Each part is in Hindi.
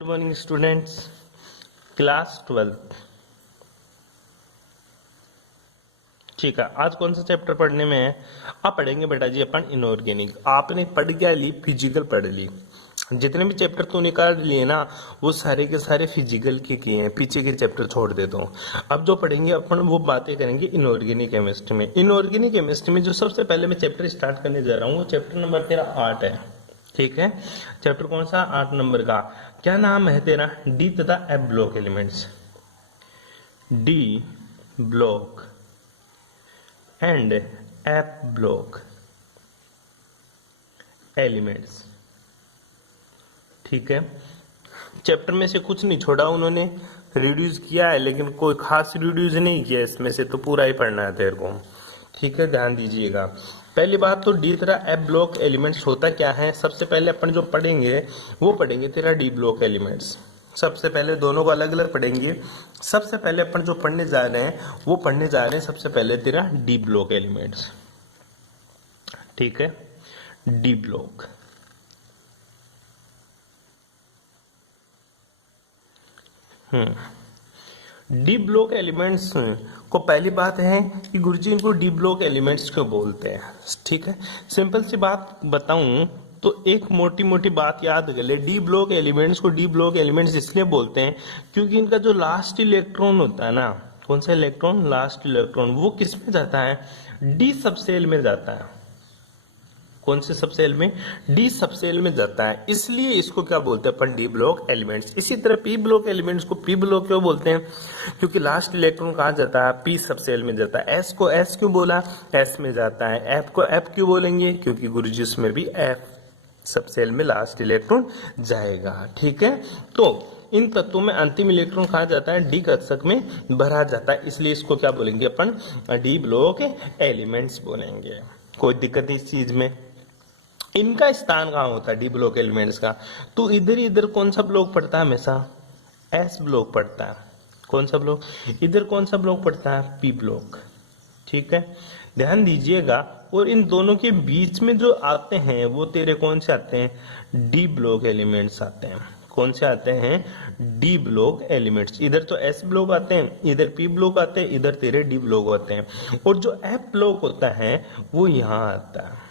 Good morning students, class 12। ठीक है, आज कौन सा चैप्टर पढ़ने में है? आप पढ़ेंगे बेटा जी अपन इनऑर्गेनिक। आपने पढ़ क्या ली? फिजिकल पढ़ ली। जितने भी चैप्टर तू निकाल लिए ना वो सारे के सारे फिजिकल के किए हैं, पीछे के चैप्टर छोड़ देता हूँ। अब जो पढ़ेंगे अपन वो बातें करेंगे इनऑर्गेनिक केमिस्ट्री में। इनऑर्गेनिक केमिस्ट्री में जो सबसे पहले मैं चैप्टर स्टार्ट करने जा रहा हूँ वो चैप्टर नंबर तेरा 8 है। ठीक है, चैप्टर कौन सा? 8 नंबर का। क्या नाम है तेरा? डी तथा F block elements. D block and F block elements. ठीक है, चैप्टर में से कुछ नहीं छोड़ा उन्होंने, रिड्यूस किया है लेकिन कोई खास रिड्यूस नहीं किया इसमें से, तो पूरा ही पढ़ना है तेरे को। ठीक है, ध्यान दीजिएगा। पहली बात तो डी तेरा एफ ब्लॉक एलिमेंट्स होता क्या है? सबसे पहले अपन जो पढ़ेंगे वो पढ़ेंगे तेरा डी ब्लॉक एलिमेंट्स। सबसे पहले दोनों को अलग अलग पढ़ेंगे। सबसे पहले अपन जो पढ़ने जा रहे हैं वो पढ़ने जा रहे हैं सबसे पहले तेरा डी ब्लॉक एलिमेंट्स। ठीक है, D block. D block elements को पहली बात है कि गुरुजी इनको डी ब्लॉक एलिमेंट्स क्यों बोलते हैं। ठीक है, सिंपल सी बात बताऊं तो एक मोटी मोटी बात याद कर ले। डी ब्लॉक एलिमेंट्स को डी ब्लॉक एलिमेंट्स इसलिए बोलते हैं क्योंकि इनका जो लास्ट इलेक्ट्रॉन होता है ना, कौन सा इलेक्ट्रॉन? लास्ट इलेक्ट्रॉन, वो किस में जाता है? डी सबसेल में जाता है। कौन से सबसेल में? डी सबसेल में जाता है, इसलिए इसको क्या बोलते हैं अपन? D block elements. इसी तरह पी ब्लॉक एलिमेंट्स को पी ब्लॉक क्यों बोलते हैं? क्योंकि लास्ट इलेक्ट्रॉन कहाँ जाता है? पी सबसेल में जाता है। एस को एस क्यों बोला? एस में जाता है। एफ को एफ क्यों बोलेंगे? क्योंकि गुरुजी उसमें भी एफ सबसेल में लास्ट इलेक्ट्रॉन जाएगा। ठीक है, तो इन तत्वों में अंतिम इलेक्ट्रॉन कहा जाता है? डी कक्षक में भरा जाता है, इसलिए इसको क्या बोलेंगे अपन? डी ब्लॉक एलिमेंट्स बोलेंगे। कोई दिक्कत इस चीज में? इनका स्थान कहाँ होता है डी ब्लॉक एलिमेंट्स का? तो इधर ही इधर कौन सा ब्लॉक पड़ता है? हमेशा एस ब्लॉक पड़ता है। कौन सा ब्लॉक? इधर कौन सा ब्लॉक पड़ता है? P block. ठीक है, ध्यान दीजिएगा। और इन दोनों के बीच में जो आते हैं वो तेरे कौन से आते हैं? डी ब्लॉक एलिमेंट्स आते हैं। कौन से आते हैं? D block elements. इधर तो एस ब्लॉक आते हैं, इधर पी ब्लॉक आते हैं, इधर तेरे डी ब्लॉक होते हैं। और जो एफ ब्लॉक होता है वो यहाँ आता है।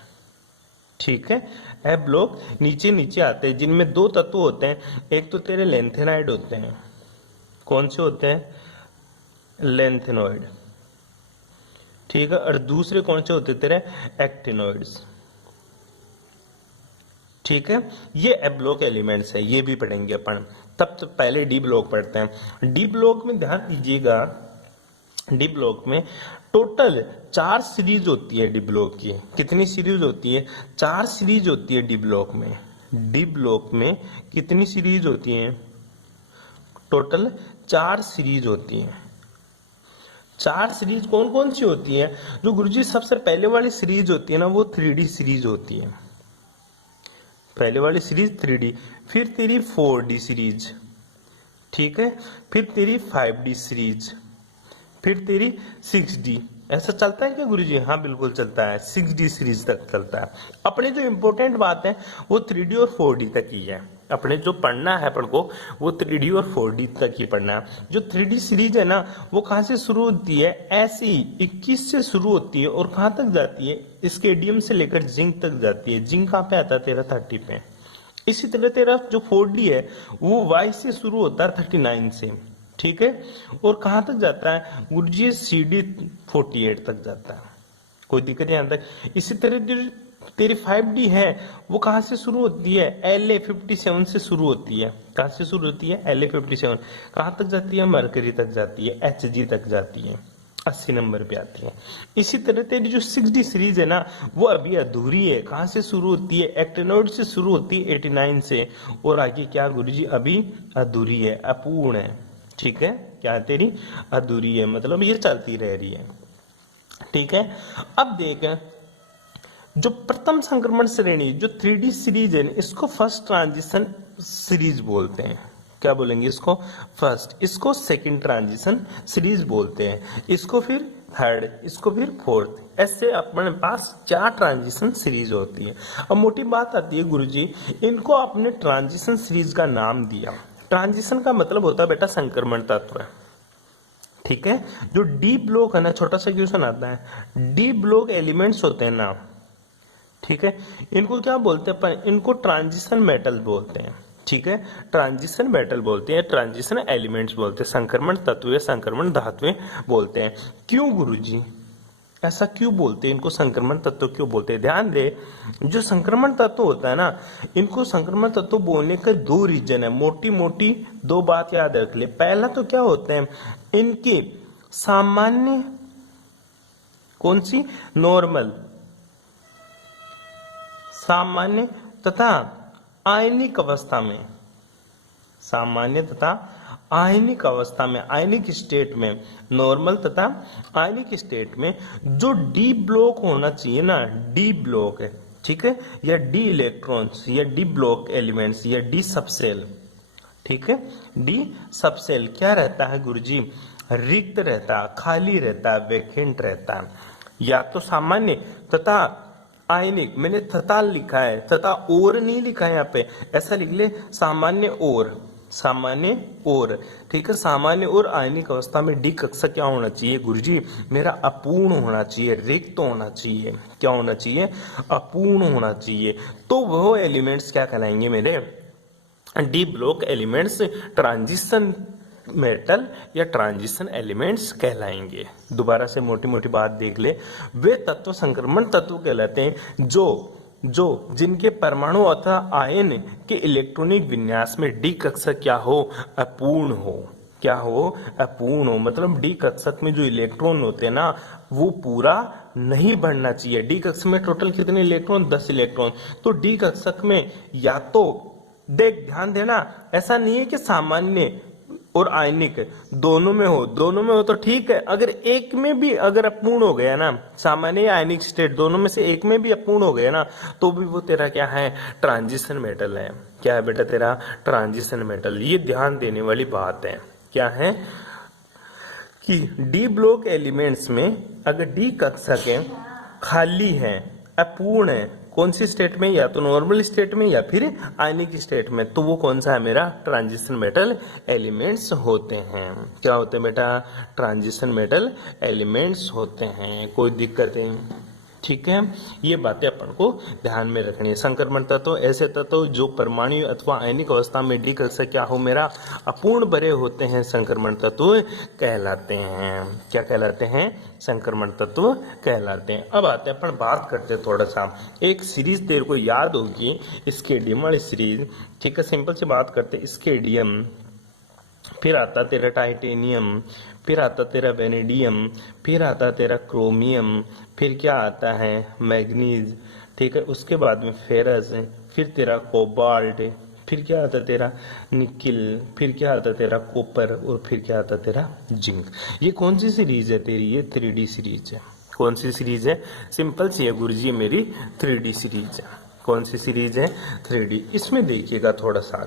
ठीक है, एफ ब्लॉक नीचे नीचे आते हैं, जिनमें दो तत्व होते हैं। एक तो तेरे लेंथेनाइड होते हैं। कौन से होते हैं? लेंथेनॉइड। ठीक है, और दूसरे कौन से होते हैं तेरे? एक्टिनॉइड्स। ठीक है, ये एफ ब्लॉक एलिमेंट्स है, ये भी पढ़ेंगे अपन। तब तो पहले डी ब्लॉक पढ़ते हैं। डी ब्लॉक में ध्यान दीजिएगा, डी ब्लॉक में टोटल 4 सीरीज होती है डी ब्लॉक की। कितनी सीरीज होती है? 4 सीरीज होती है डी ब्लॉक में। डी ब्लॉक में कितनी सीरीज होती है? टोटल 4 सीरीज होती है। 4 सीरीज कौन कौन सी होती है? जो गुरुजी सबसे पहले वाली सीरीज होती है ना वो 3D सीरीज होती है। पहले वाली सीरीज 3D, फिर तेरी 4D सीरीज। ठीक है, फिर तेरी 5D सीरीज, फिर तेरी 6D। ऐसा चलता है क्या गुरुजी? हाँ बिल्कुल चलता है, 6D सीरीज तक चलता है। अपने जो इंपॉर्टेंट बात है वो 3D और 4D तक ही है। अपने जो पढ़ना है अपन को वो 3D और 4D तक ही पढ़ना है। जो 3D सीरीज है ना वो कहाँ से शुरू होती है? ऐसी 21 से शुरू होती है और कहाँ तक जाती है? स्केडियम से लेकर जिंक तक जाती है। जिंक कहाँ पे आता है तेरा? 30 पे। इसी तरह तेरा जो 4D है वो Y से शुरू होता है 39 से। ठीक है, और कहां तक जाता है गुरुजी? CD 48 तक जाता है। कोई दिक्कत यहां तक? इसी तरह जो तेरी 5D है वो कहां से शुरू होती है? LA 57 से शुरू होती है। कहां से शुरू होती है? LA 57। कहां तक जाती है? मरकरी तक जाती है, HG तक जाती है, 80 नंबर पे आती है। इसी तरह तेरी जो 6D सीरीज है ना वो अभी अधूरी है। कहां से शुरू होती है? एक्टिनॉइड से शुरू होती है 89 से, और आगे क्या गुरुजी? अभी अधूरी है, अपूर्ण है। ठीक है, क्या तेरी? अधूरी है, मतलब ये चलती रह रही है। ठीक है, अब देख, जो प्रथम संक्रमण श्रेणी जो 3D सीरीज है इसको फर्स्ट ट्रांजिशन सीरीज बोलते हैं। क्या बोलेंगे इसको? फर्स्ट। इसको सेकंड ट्रांजिशन सीरीज बोलते हैं। इसको फिर थर्ड, इसको फिर फोर्थ। ऐसे अपने पास 4 ट्रांजिशन सीरीज होती है। अब मोटी बात आती है गुरुजी, इनको आपने ट्रांजिशन सीरीज का नाम दिया। ट्रांजिशन का मतलब होता है बेटा संक्रमण तत्व, ठीक है। जो डी ब्लॉक है ना, छोटा सा क्वेश्चन आता है, डी ब्लॉक एलिमेंट्स होते हैं ना, ठीक है, इनको क्या बोलते हैं अपन, इनको ट्रांजिशन मेटल बोलते हैं, ठीक है, ट्रांजिशन मेटल बोलते हैं, ट्रांजिशन एलिमेंट्स बोलते हैं, संक्रमण तत्व या संक्रमण धातुएं बोलते हैं। क्यों गुरुजी ऐसा क्यों बोलते हैं, इनको संक्रमण तत्व क्यों बोलते हैं? ध्यान दे, जो संक्रमण तत्व होता है ना, इनको संक्रमण तत्व बोलने का दो रीजन है, मोटी मोटी दो बात याद रख ले। पहला तो क्या होते हैं, इनके सामान्य, कौन सी, नॉर्मल, सामान्य तथा आयनिक अवस्था में, सामान्य तथा आयनिक अवस्था में, आयनिक स्टेट में, नॉर्मल तथा आयनिक स्टेट में जो डी ब्लॉक होना चाहिए ना, डी ब्लॉक है, ठीक है, या डी इलेक्ट्रॉन्स या डी ब्लॉक एलिमेंट्स या डी सबसेल, ठीक है, डी सबसेल क्या रहता है गुरुजी, रिक्त रहता, खाली रहता, वैकेंट रहता, या तो सामान्य तथा आयनिक, मैंने तथा लिखा है, तथा और नहीं लिखा है यहाँ पे, ऐसा लिख ले सामान्य और, सामान्य और, ठीक है, सामान्य और आयनिक अवस्था में डी कक्षा क्या होना चाहिए गुरुजी, मेरा अपूर्ण होना चाहिए, रिक्त होना चाहिए, क्या होना चाहिए, अपूर्ण होना चाहिए। तो वो एलिमेंट्स क्या कहलाएंगे मेरे, D block elements transition metal या ट्रांजिशन एलिमेंट्स कहलाएंगे। दोबारा से मोटी मोटी बात देख ले, वे तत्व संक्रमण तत्व कहलाते हैं जो जिनके परमाणु अथवा आयन के इलेक्ट्रॉनिक विन्यास में डी कक्षा क्या हो, अपूर्ण हो, क्या हो, अपूर्ण हो, मतलब डी कक्षक में जो इलेक्ट्रॉन होते हैं ना, वो पूरा नहीं बढ़ना चाहिए। डी कक्षक में टोटल कितने इलेक्ट्रॉन, 10 इलेक्ट्रॉन, तो डी कक्षक में या तो देख, ध्यान देना, ऐसा नहीं है कि सामान्य और आयनिक दोनों में हो तो ठीक है, अगर एक में भी अगर अपूर्ण हो गया ना, सामान्य या आयनिक स्टेट दोनों में से एक में भी अपूर्ण हो गया ना, तो भी वो तेरा क्या है, ट्रांजिशन मेटल है। क्या है बेटा, तेरा ट्रांजिशन मेटल। ये ध्यान देने वाली बात है, क्या है कि डी ब्लॉक एलिमेंट्स में अगर डी कक्षक है, खाली है, अपूर्ण है, कौन सी स्टेट में, या तो नॉर्मल स्टेट में या फिर आयनिक स्टेट में, तो वो कौन सा है मेरा, ट्रांजिशन मेटल एलिमेंट्स होते हैं। क्या होते हैं बेटा, ट्रांजिशन मेटल एलिमेंट्स होते हैं, कोई दिक्कत नहीं, ठीक है। ये बातें अपन को ध्यान में रखनी है। संक्रमण तत्व ऐसे तत्व जो परमाणु अथवा आयनिक अवस्था में डी कक्षा क्या हो, मेरा अपूर्ण भरे होते हैं, संक्रमण तत्व कहलाते हैं। क्या कहलाते हैं, संक्रमण तत्व कहलाते हैं। अब आते हैं, अपन बात करते हैं थोड़ा सा, एक सीरीज तेरे को याद होगी, स्केडियम वाली सीरीज, ठीक है, सिंपल सी बात करते हैं, स्केडियम, फिर आता तेरा टाइटेनियम, फिर आता तेरा वेनेडियम, फिर आता तेरा क्रोमियम, फिर क्या आता है, मैग्नीज, ठीक है, उसके बाद में फेरस, फिर तेरा कोबाल्ट, फिर क्या आता तेरा निकिल, फिर क्या आता तेरा कॉपर, और फिर क्या आता तेरा जिंक। ये कौन सी सीरीज है तेरी, ये 3D सीरीज है। कौन सी सीरीज है, सिंपल सी है गुरुजी, मेरी 3D सीरीज है। कौन सी सीरीज है, 3D। इसमें देखिएगा थोड़ा सा,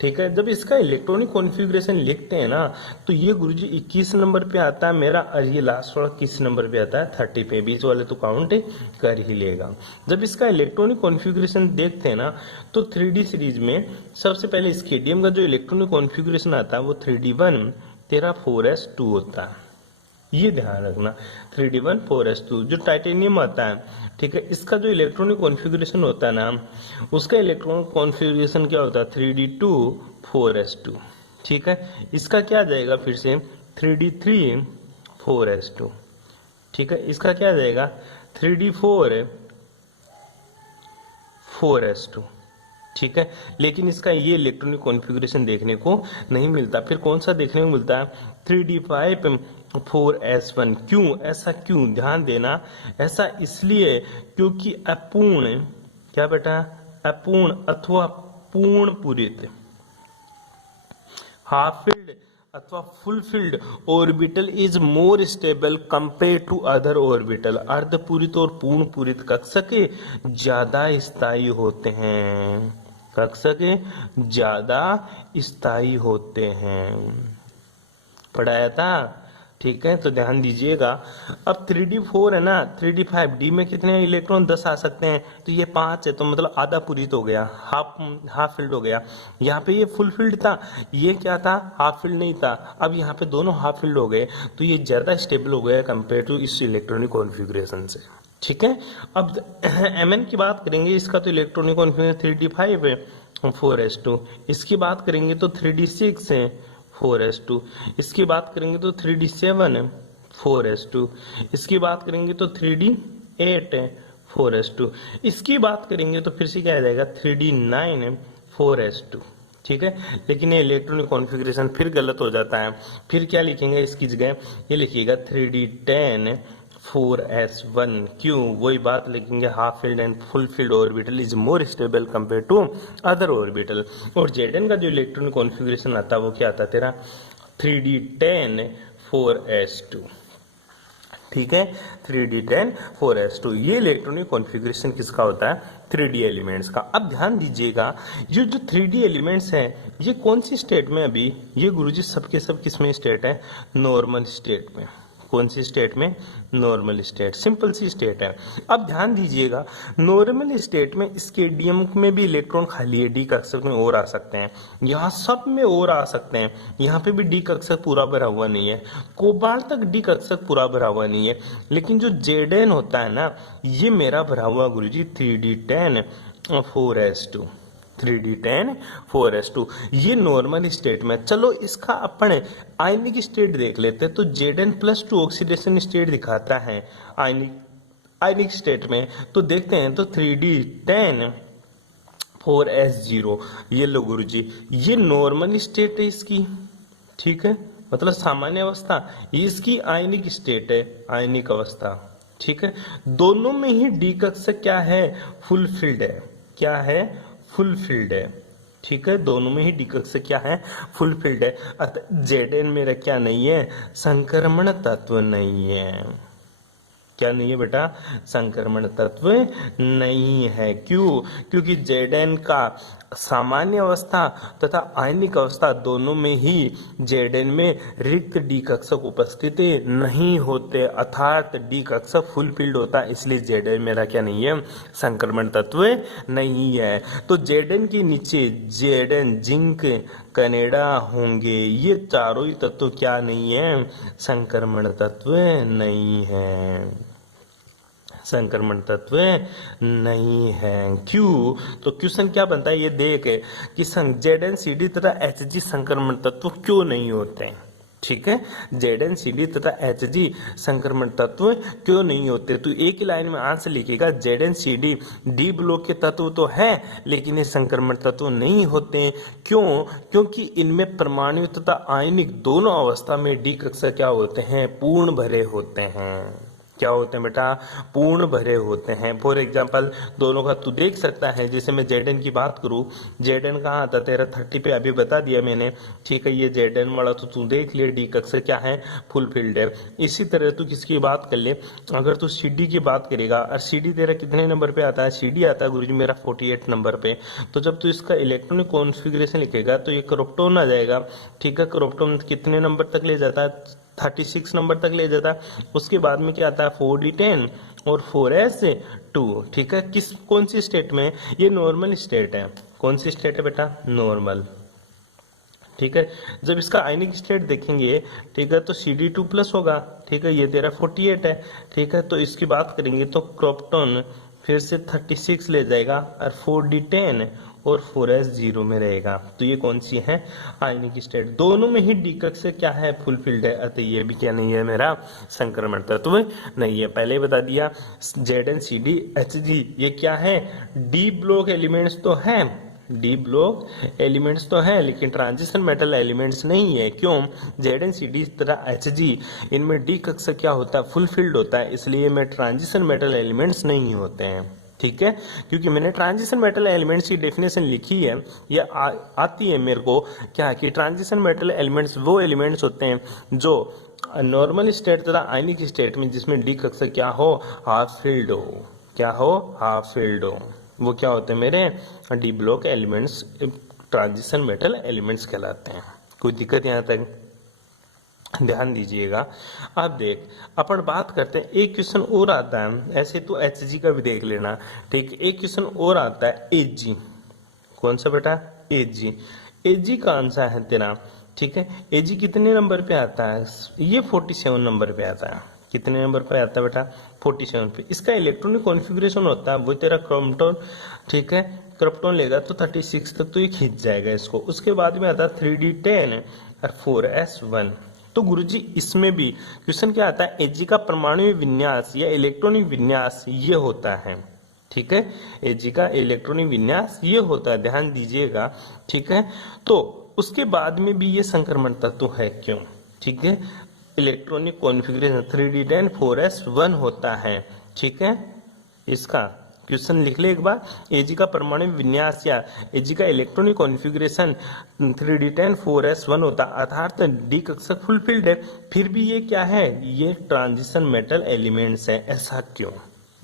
ठीक है, जब इसका इलेक्ट्रॉनिक कॉन्फ़िगरेशन लिखते हैं ना, तो ये गुरुजी 21 नंबर पे आता है मेरा, और ये लास्ट वाला किस नंबर पे आता है, 30 पे, बीच वाले तो काउंट कर ही लेगा। जब इसका इलेक्ट्रॉनिक कॉन्फ़िगरेशन देखते हैं ना, तो 3D सीरीज में सबसे पहले स्केडियम का जो इलेक्ट्रॉनिक कॉन्फ़िगरेशन आता है वो 3D1 तेरा 4s2 होता है, ये ध्यान रखना, 3D1 4s2। जो टाइटेनियम आता है, ठीक है, इसका जो इलेक्ट्रॉनिक कॉन्फ़िगरेशन होता है ना, उसका इलेक्ट्रॉनिक कॉन्फ़िगरेशन क्या होता है, 3D2 4s2, ठीक है। इसका क्या आ जाएगा फिर से, 3D3 4s2, ठीक है। इसका क्या आ जाएगा, 3D4 4s2, ठीक है। लेकिन इसका ये इलेक्ट्रॉनिक कॉन्फ़िगरेशन देखने को नहीं मिलता। फिर कौन सा देखने को मिलता है, 3D5 4s1। क्यों, ऐसा क्यों, ध्यान देना, ऐसा इसलिए क्योंकि अपूर्ण, क्या बेटा, अपूर्ण अथवा पूर्ण पूरित, हाफ फिल्ड अथवा full filled orbital is more stable compare to other orbital. अर्धपूरित और पूर्ण पूरित कक्षक ज्यादा स्थायी होते हैं, कक्षक ज्यादा स्थायी होते हैं। पढ़ाया था, ठीक है, तो ध्यान दीजिएगा। अब 3d4 है ना, 3d5, डी में कितने इलेक्ट्रॉन 10 आ सकते हैं, तो ये 5 है, तो मतलब आधा पूरित हो गया, हाफ फिल्ड हो गया। यहाँ पे ये फुल फिल्ड था, ये क्या था, हाफ फिल्ड नहीं था। अब यहाँ पे दोनों हाफ फिल्ड हो गए, तो ये ज्यादा स्टेबल हो गया कंपेयर टू इस इलेक्ट्रॉनिक कॉन्फ़िगरेशन से। ठीक है, अब Mn की बात करेंगे, इसका तो इलेक्ट्रॉनिक कॉन्फ़िगरेशन 3d5 है, 4s2। इसकी बात करेंगे तो 3d6 है, 4s2। इसकी बात करेंगे तो 3d7 है, 4s2। इसकी बात करेंगे तो 3d8 है, 4s2। इसकी बात करेंगे तो फिर से क्या आ जाएगा, 3d9 है, 4s2। ठीक है, लेकिन ये इलेक्ट्रॉनिक कॉन्फ़िगरेशन फिर गलत हो जाता है। फिर क्या लिखेंगे इसकी जगह, ये लिखिएगा 3d10 4s1। क्यों, वही बात लिखेंगे, half filled and full filled orbital is more stable compare to other orbital. और Zn का जो इलेक्ट्रॉनिक कॉन्फ़िगरेशन आता है वो क्या आता है तेरा, 3d10 4s2। ठीक है, 3d10 4s2, ये इलेक्ट्रॉनिक कॉन्फ़िगरेशन किसका होता है, 3d एलिमेंट्स का। अब ध्यान दीजिएगा, ये जो 3d एलिमेंट्स हैं ये कौन सी स्टेट में, अभी ये गुरुजी सबके सब किसमें स्टेट है, नॉर्मल स्टेट में। कौन सी स्टेट में, नॉर्मल स्टेट, सिंपल सी स्टेट है। अब ध्यान दीजिएगा, नॉर्मल स्टेट में स्केडियम में भी इलेक्ट्रॉन खाली है, डी कक्षक में और आ सकते हैं, यहाँ सब में और आ सकते हैं, यहाँ पे भी डी कक्षक पूरा भरा हुआ नहीं है, कोबाल्ट तक डी कक्षक पूरा भरा हुआ नहीं है। लेकिन जो Zn होता है ना, ये मेरा भरा हुआ गुरुजी 3d10 4s2, 3d10 4s2, ये नॉर्मल स्टेट में। चलो इसका अपन आयनिक स्टेट देख लेते हैं। तो Zn+2 ऑक्सीडेशन स्टेट दिखाता है आयनिक स्टेट में, तो देखते हैं। तो 3d10 4s0, ये लो गुरुजी, ये नॉर्मल स्टेट है इसकी। ठीक है, मतलब सामान्य अवस्था, ये इसकी आयनिक स्टेट है, आयनिक अवस्था। ठीक है, दोनों में ही डी कक्षक क्या है, फुल फिल्ड है। क्या है, फुल फिल्ड है। ठीक है, दोनों में ही डी कक्षक क्या है, फुल फिल्ड है। अतः Zn मेरा क्या नहीं है, संक्रमण तत्व नहीं है। क्या नहीं है बेटा, संक्रमण तत्व नहीं है। क्यों, क्योंकि Zn का सामान्य अवस्था तथा आयनिक अवस्था दोनों में ही Zn में रिक्त डी कक्षक उपस्थित नहीं होते, अर्थात डी कक्षक फुल फील्ड होता है, इसलिए Zn मेरा क्या नहीं है, संक्रमण तत्व नहीं है। तो Zn के नीचे Zn, जिंक, कनेडा होंगे, ये चारों ही तत्व क्या नहीं है, संक्रमण तत्व नहीं है, संक्रमण तत्व नहीं है। क्यों, तो क्वेश्चन क्या बनता है ये देख कि Zn Cd तथा Hg संक्रमण तत्व क्यों नहीं होते हैं। ठीक है, Zn Cd तथा Hg संक्रमण तत्व क्यों नहीं होते, तो एक ही लाइन में आंसर लिखेगा, Zn Cd डी ब्लॉक के तत्व तो है लेकिन ये संक्रमण तत्व नहीं होते। क्यों, क्योंकि इनमें परमाणु तथा आयनिक दोनों अवस्था में डी कक्षा क्या होते हैं, पूर्ण भरे होते हैं। क्या होते हैं बेटा, पूर्ण भरे होते हैं। फॉर एग्जाम्पल दोनों का तू देख सकता है, जैसे मैं Zn की बात करूं, Zn कहाँ आता तेरा 30 पे अभी बता दिया मैंने। ठीक है, ये Zn वाला तो तू देख ले, डी कक्षक क्या है, फुल फील्ड है। इसी तरह तू किसकी बात कर ले, अगर तू Cd की बात करेगा, और Cd तेरा कितने नंबर पे आता है, Cd आता है गुरुजी मेरा 48 नंबर पे। तो जब तू इसका इलेक्ट्रॉनिक कॉन्फ़िगरेशन लिखेगा तो ये क्रोप्टोन आ जाएगा। ठीक है, क्रोप्टोन कितने नंबर तक ले जाता है, 36 नंबर तक ले जाता है। उसके बाद में क्या आता है, 4d10 और 4s2। ठीक है, किस कौन सी स्टेट में, ये नॉर्मल स्टेट है। कौन सी स्टेट है बेटा, नॉर्मल। ठीक है, जब इसका आयनिक स्टेट देखेंगे, ठीक है, तो Cd2+ होगा। ठीक है, ये तेरा 48 है। ठीक है, तो इसकी बात करेंगे तो क्रोप्टोन फिर से 36 ले जाएगा और 4d10 और 4s0 में रहेगा। तो ये कौन सी है, आयनिक स्टेट। दोनों में ही डी कक्षक क्या है, फुल फील्ड है, अतः ये भी क्या नहीं है, मेरा संक्रमण तत्व नहीं है। पहले बता दिया, Zn Cd Hg ये क्या है, डी ब्लॉक एलिमेंट्स तो है, डी ब्लॉक एलिमेंट्स तो है, लेकिन ट्रांजिशन मेटल एलिमेंट्स नहीं है। क्यों, Zn Cd तथा Hg इनमें डी कक्षक क्या होता है, फुल फील्ड होता है, इसलिए में ट्रांजिशन मेटल एलिमेंट्स नहीं होते हैं। ठीक है, क्योंकि मैंने ट्रांजिशन मेटल एलिमेंट्स की डेफिनेशन लिखी है, ये आती है मेरे को क्या, कि ट्रांजिशन मेटल एलिमेंट्स वो एलिमेंट्स होते हैं जो नॉर्मल स्टेट तथा आयनिक स्टेट में जिसमें डी कक्षक क्या हो, हाफ फील्ड हो। क्या हो, हाफ फील्ड हो। वो क्या होते हैं मेरे, D block elements, transition metal elements कहलाते हैं। कोई दिक्कत यहाँ तक, ध्यान दीजिएगा। अब देख, अपन बात करते हैं, एक क्वेश्चन और आता है, ऐसे तो एचजी का भी देख लेना, ठीक है। एक क्वेश्चन और आता है एजी, कौन सा बेटा, एजी। एजी का आंसर है तेरा, ठीक है। एजी कितने नंबर पे आता है, ये 47 नंबर पे आता है। कितने नंबर पे आता है बेटा, 47 पे। इसका इलेक्ट्रॉनिक कॉन्फ़िगरेशन होता है वो तेरा क्रॉम्पटन, ठीक है। क्रॉम्पटन लेगा तो 36 तक तो ये खींच जाएगा इसको। उसके बाद में आता है 3D10 और 4s1। तो गुरुजी इसमें भी क्वेश्चन क्या आता है, एजी का परमाणु विन्यास या इलेक्ट्रॉनिक विन्यास ये होता है, ठीक है। एजी का इलेक्ट्रॉनिक विन्यास ये होता है, ध्यान दीजिएगा, ठीक है। तो उसके बाद में भी ये संक्रमण तत्व है क्यों, ठीक है। इलेक्ट्रॉनिक कॉन्फ़िगरेशन 3D10 4s1 होता है, ठीक है। इसका क्वेश्चन लिख ले एक बार, एजी का परमाणु विन्यास या एजी का इलेक्ट्रॉनिक कॉन्फ़िगरेशन 3D10 4s1 होता है, अर्थात डी कक्षक फुलफिल्ड है। फिर भी ये क्या है, ये ट्रांजिशन मेटल एलिमेंट्स है, ऐसा क्यों,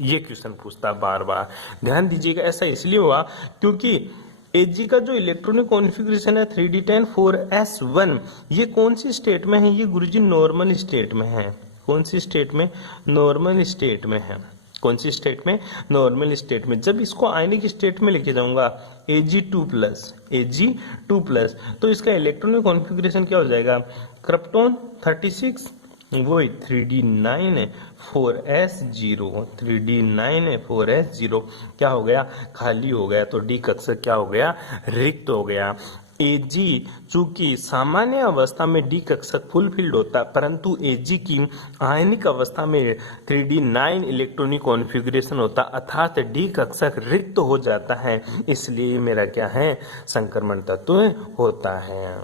ये क्वेश्चन पूछता बार बार। ध्यान दीजिएगा, ऐसा इसलिए हुआ क्योंकि एजी का जो इलेक्ट्रॉनिक कॉन्फ़िगरेशन है 3D10 4s1, ये कौन सी स्टेट में है, ये गुरुजी नॉर्मल स्टेट में है। कौन सी स्टेट में, नॉर्मल स्टेट में है। कौन सी स्टेट में, नॉर्मल स्टेट में। जब इसको आयनिक स्टेट में लेके जाऊंगा Ag2+, Ag2+, तो इसका इलेक्ट्रॉनिक कॉन्फ़िगरेशन क्या हो जाएगा, क्रिप्टॉन 36, वही 3D9 4s0, 3D9 4s0 क्या हो गया, खाली हो गया। तो डी कक्षक क्या हो गया, रिक्त हो गया। एजी चूंकि सामान्य अवस्था में डी कक्षक फुलफिल्ड होता है, परंतु एजी की आयनिक अवस्था में 3D9 इलेक्ट्रॉनिक कॉन्फ़िगरेशन होता, अर्थात डी कक्षक रिक्त हो जाता है। इसलिए मेरा क्या है, संक्रमण तत्व होता है।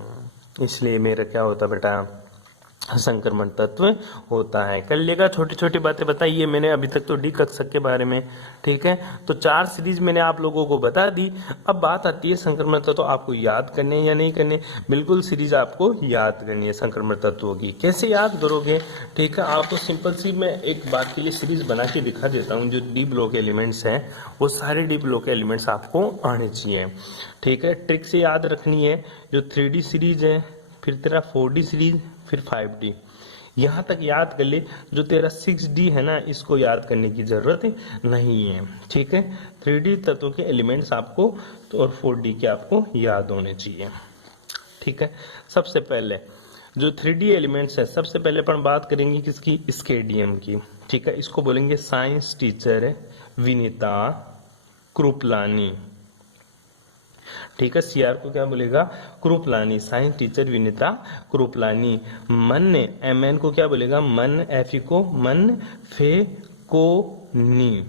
इसलिए मेरा क्या होता बेटा, संक्रमण तत्व होता है। कर लेगा, छोटी छोटी बातें बताइए मैंने अभी तक तो डी कक्षक के बारे में, ठीक है। तो 4 सीरीज मैंने आप लोगों को बता दी। अब बात आती है संक्रमण तत्व आपको याद करने या नहीं करने। बिल्कुल सीरीज आपको याद करनी है संक्रमण तत्वों की। कैसे याद करोगे, ठीक है। आपको सिंपल सी मैं एक बात के लिए सीरीज बना के दिखा देता हूँ। जो डी ब्लॉक एलिमेंट्स हैं वो सारे डी ब्लॉक एलिमेंट्स आपको आने चाहिए, ठीक है। ट्रिक से याद रखनी है। जो 3D सीरीज है, फिर तेरा 4D सीरीज, फिर 5D, यहाँ तक याद कर ले। जो तेरा 6D है ना, इसको याद करने की जरूरत नहीं है, ठीक है। 3D तत्वों के एलिमेंट्स आपको और 4D के आपको याद होने चाहिए, ठीक है। सबसे पहले जो 3D एलिमेंट्स है, सबसे पहले अपन बात करेंगे किसकी, स्केडियम की, ठीक है। इसको बोलेंगे साइंस टीचर विनीता कृपलानी, ठीक है। सीआर को क्या बोलेगा, कृपलानी, साइंस टीचर विनीता कृपलानी। मन एमएन को क्या बोलेगा, मन, एफी को मन फेकोनी,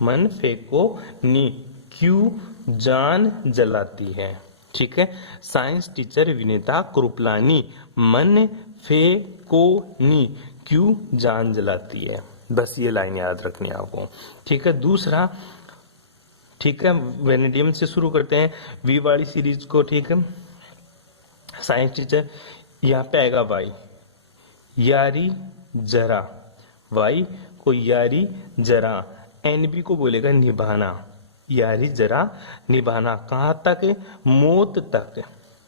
मन फेकोनी। क्यों जान जलाती है, ठीक है। साइंस टीचर विनीता कृपलानी, मन फेकोनी, क्यों जान जलाती है। बस ये लाइन याद रखनी है आपको, ठीक है। दूसरा, ठीक है, वेनेडियम से शुरू करते हैं, वी वाली सीरीज को, ठीक है। साइंस टीचर, यहाँ पे आएगा वाई, यारी जरा, वाई को यारी जरा। एनबी को बोलेगा निभाना, यारी जरा निभाना। कहाँ तक, मौत तक,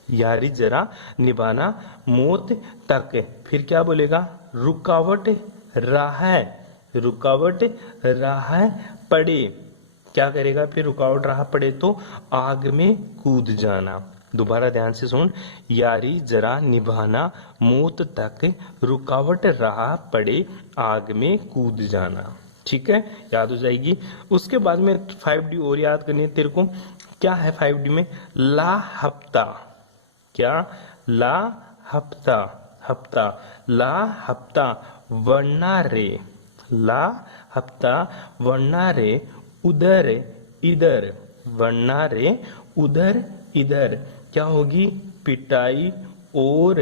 यारी जरा निभाना मौत तक। फिर क्या बोलेगा, रुकावट राह, रुकावट राह पड़े, क्या करेगा, फिर रुकावट राह पड़े तो आग में कूद जाना। दोबारा ध्यान से सुन, यारी जरा निभाना मौत तक, रुकावट राह पड़े आग में कूद जाना, ठीक है, याद हो जाएगी। उसके बाद में 5D और याद करनी है तेरे को। क्या है 5D में, ला हफ्ता, क्या, ला हफ्ता, हफ्ता, ला हफ्ता वरना रे, ला हफ्ता वरना रे उधर इधर, वरना रे उधर इधर। क्या होगी, पिटाई और,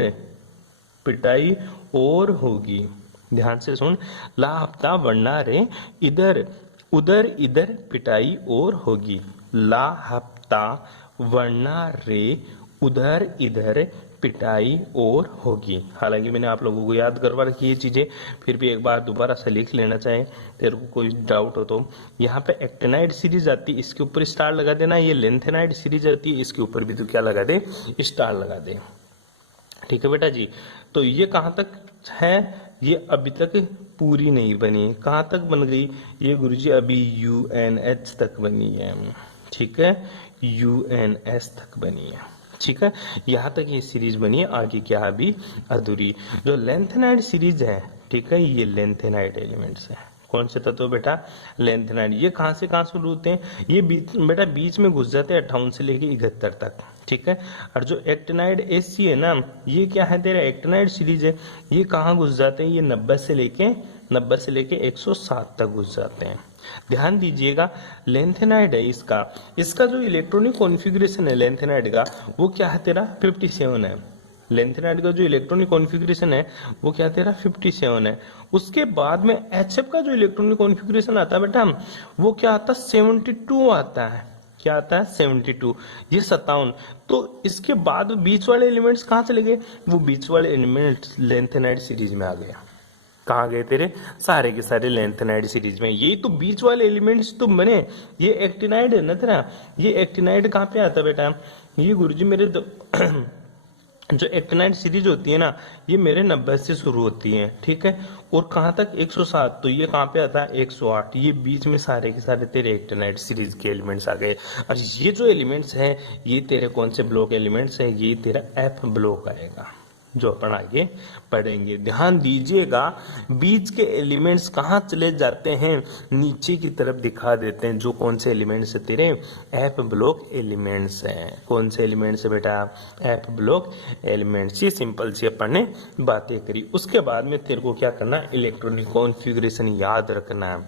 पिटाई और होगी। ध्यान से सुन, ला हफ्ता वरना रे इधर उधर इधर पिटाई और होगी। ला हफ्ता वरना रे उधर इधर पिटाई और होगी। हालांकि मैंने आप लोगों को याद करवा रखी ये चीजें, फिर भी एक बार दोबारा से लिख लेना चाहे तेरे को कोई डाउट हो तो। यहाँ पे एक्टिनाइड सीरीज आती है, इसके ऊपर स्टार लगा देना। ये लेंथेनाइड सीरीज आती है, इसके ऊपर भी तो क्या लगा दे, स्टार लगा दे, ठीक है बेटा जी। तो ये कहाँ तक है, ये अभी तक पूरी नहीं बनी। कहाँ तक बन गई ये गुरुजी, अभी UNH तक बनी है, ठीक है, UNS तक बनी है, ठीक है, यहाँ तक ये सीरीज बनी है, आगे क्या अभी अधूरी। जो लेंथेनाइड सीरीज है, ठीक है, ये लेंथेनाइड एलिमेंट्स है। कौन से तत्व बेटा, लेंथेनाइड। ये कहाँ से कहाँ शुरू होते हैं, ये बीच बेटा बीच में घुस जाते हैं 58 से लेके 71 तक, ठीक है। और जो एक्टिनाइड SC है ना, ये क्या है तेरा एक्टिनाइड सीरीज है, ये कहाँ घुस जाते हैं, ये 90 से लेके 107 तक घुस जाते हैं। ध्यान दीजिएगा, लेंथेनाइड है इसका जो इलेक्ट्रॉनिक कॉन्फ़िगरेशन है लेंथेनाइड का, वो क्या है तेरा 57 है। लेंथेनाइड का जो इलेक्ट्रॉनिक कॉन्फ़िगरेशन है वो क्या तेरा 57 है। उसके बाद में HF का जो इलेक्ट्रॉनिक कॉन्फ़िगरेशन आता है बेटा, वो क्या आता है 72 आता है। क्या आता है 72, ये 57। तो इसके बाद बीच वाले एलिमेंट्स कहाँ चले गए, वो बीच वाले एलिमेंट्स लेंथेनाइड सीरीज में आ गए। कहाँ गए तेरे, सारे के सारे लेंथेनाइड सीरीज में। यही तो बीच वाले एलिमेंट्स तो बने। ये एक्टिनाइड है ना तेरा, ये एक्टिनाइड कहाँ पे आता है बेटा, ये गुरुजी मेरे जो एक्टिनाइड सीरीज होती है ना, ये मेरे 90 से शुरू होती है, ठीक है, और कहाँ तक 107। तो ये कहाँ पे आता है 108। ये बीच में सारे के सारे तेरे एक्टिनाइड सीरीज के एलिमेंट्स आ गए। और ये जो एलिमेंट्स हैं ये तेरे कौन से ब्लॉक एलिमेंट्स है, ये तेरा F ब्लॉक आएगा, जो अपन आगे पढ़ेंगे। ध्यान दीजिएगा, बीच के एलिमेंट्स कहाँ चले जाते हैं, नीचे की तरफ दिखा देते हैं। जो कौन से एलिमेंट्स है तेरे, F ब्लॉक एलिमेंट्स हैं। कौन से एलिमेंट्स है बेटा, F ब्लॉक एलिमेंट्स। ये सिंपल सी अपन ने बातें करी। उसके बाद में तेरे को क्या करना है, इलेक्ट्रॉनिक कॉन्फ़िगरेशन याद रखना है,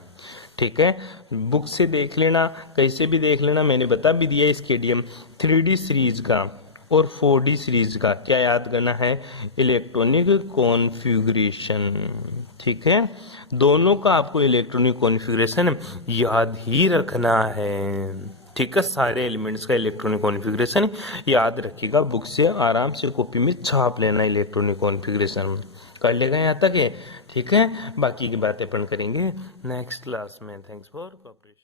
ठीक है। बुक से देख लेना, कैसे भी देख लेना, मैंने बता भी दिया स्केडियम। 3D सीरीज का और 4D सीरीज का क्या याद करना है, इलेक्ट्रॉनिक कॉन्फ़िगरेशन, ठीक है। दोनों का आपको इलेक्ट्रॉनिक कॉन्फ़िगरेशन याद ही रखना है, ठीक है। सारे एलिमेंट्स का इलेक्ट्रॉनिक कॉन्फ़िगरेशन याद रखिएगा, बुक से आराम से कॉपी में छाप लेना इलेक्ट्रॉनिक कॉन्फ़िगरेशन। कर लेगा यहाँ तक है, ठीक है। बाकी की बातें अपन करेंगे नेक्स्ट क्लास में। Thanks for cooperation.